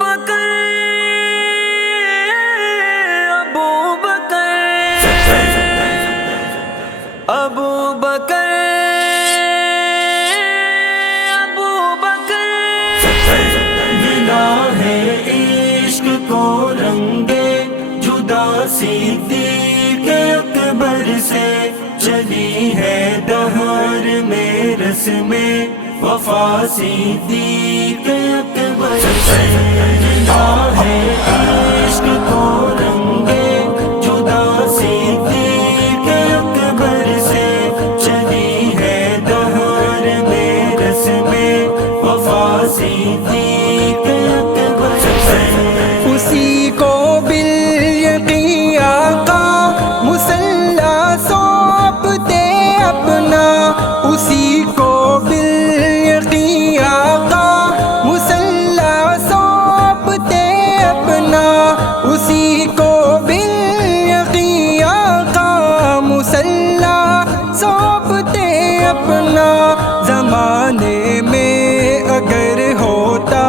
बकर अबू बकर अबू बकर अबू बकर मिला है इश्क को रंगे जुदा सिद्दीक़ अकबर से, चली है दहर में रस्में वफा सिद्दीक़ अकबर से। मिला है इश्क को रंगे जुदा सिद्दीक़ अकबर से, चली है दहर में रस्में वफा सिद्दीक़ अकबर से। उसी को बिल यक़ीन आका मुसल्ला सौंपते अपना, उसी को बिल यक़ीन आका मुसल्ला सौंपते अपना, उसी को बिल यक़ीन आका मुसल्ला सौंपते अपना। ज़माने में अगर होता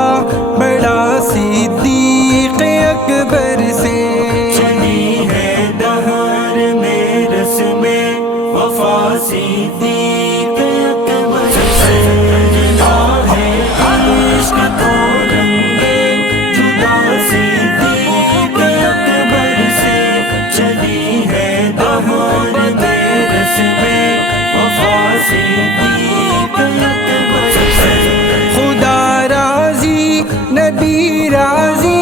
बड़ा सिद्दीक़ अकबर से, चली है दहर में रस्में वफा सिद्दीक़ अकबर से। मिला है इश्क को रंगे जुदा सिद्दीक़ अकबर से, चली है दहर में रस्में वफा सिद्दीक़ अकबर से। खुदा राज़ी नबी राज़ी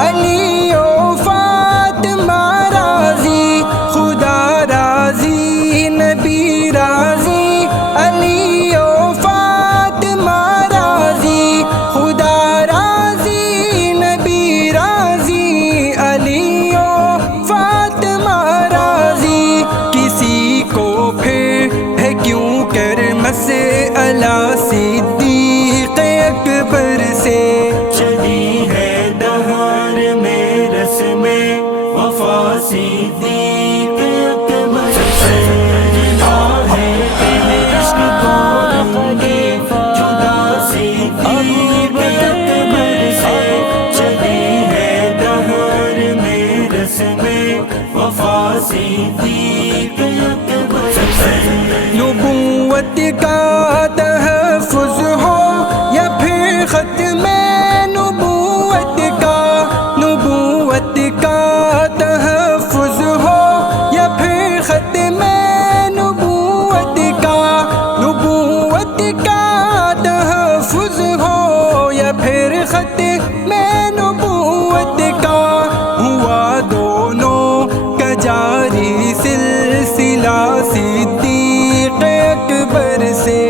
अली ओ फातिमा राज़ी, खुदा राज़ी नबी राज़ी अली ओ फातिमा राज़ी, खुदा राज़ी नबी राज़ी अली ओ फातिमा राज़ी। किसी को फिर है क्यों कर मसअला सिद्दीक़ अकबर से, चली है दहर में रस्में वफा सिद्दीक़ अकबर से। मिला है इश्क को रंगे जुदा सिद्दीक़ अकबर से, चली है दहर में रस्में वफा सिद्दीक़ अकबर से। नबूवत का तहफ़्फ़ुज़ हो या फिर ख़त्म नबूवत का, नबूवत का तहफ़्फ़ुज़ हो या फिर ख़त्म नबूवत का, नबूवत का तहफ़्फ़ुज़ हो या फिर ख़त्म नबूवत का, हुआ दोनों का जारी सिलसिला सिद्दीक़ अकबर से,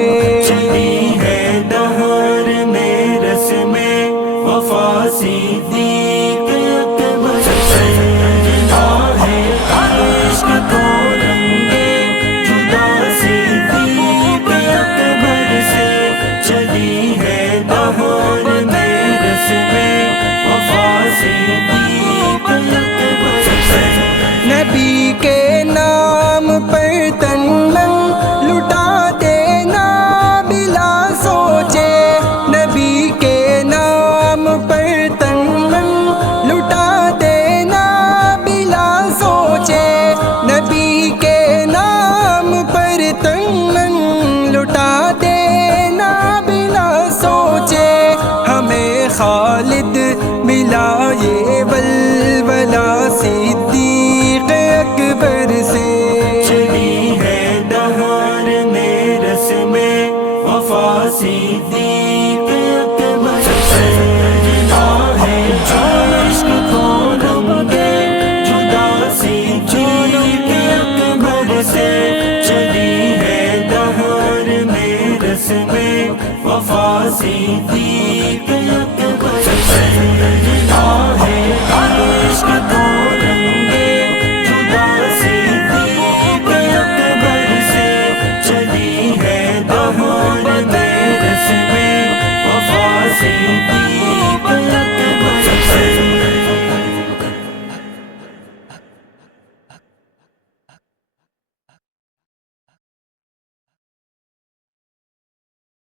चली है दहर में रस्में वफा सिद्दीक़ अकबर से। मिला है इश्क को रंगे जुदा सिद्दीक़ अकबर से, चली है दहर में रस्में वफा सिद्दीक़ अकबर से। नबी के नाम पर तन मन लुटा देना बिला सोचे, नबी के नाम पर तन मन लुटा देना बिला सोचे, नबी के नाम पर तन मन लुटा देना बिला सोचे। हमें खालिद मिला ये वलवला सिद्दीक़ अकबर से, चली है दहर में रस्में वफा सिद्दीक़ अकबर से। मिला है इश्क को रंगे जुदा सिद्दीक़ अकबर से, चली है दहर में रस्में वफा सिद्दीक़ अकबर से। मिला है इश्क को